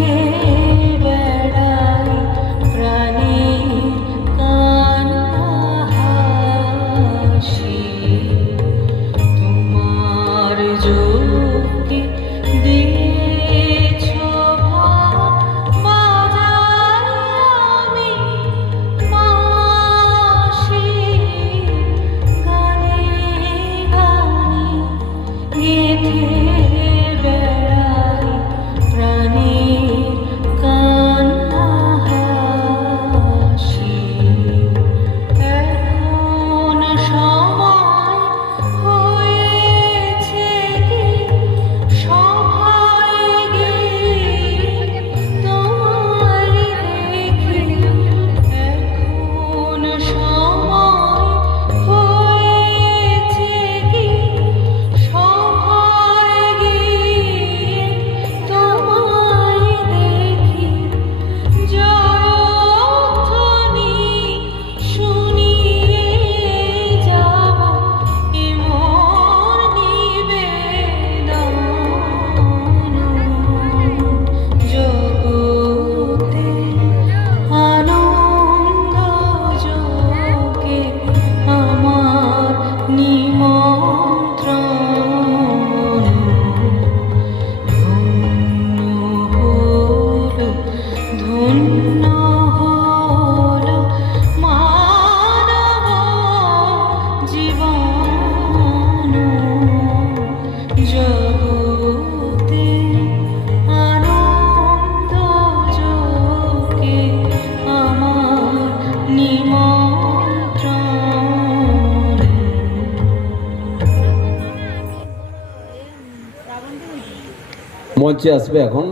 yeah. মঞ্চে আসবে এখন।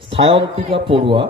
সায়ন্তিকা পড়ুয়া।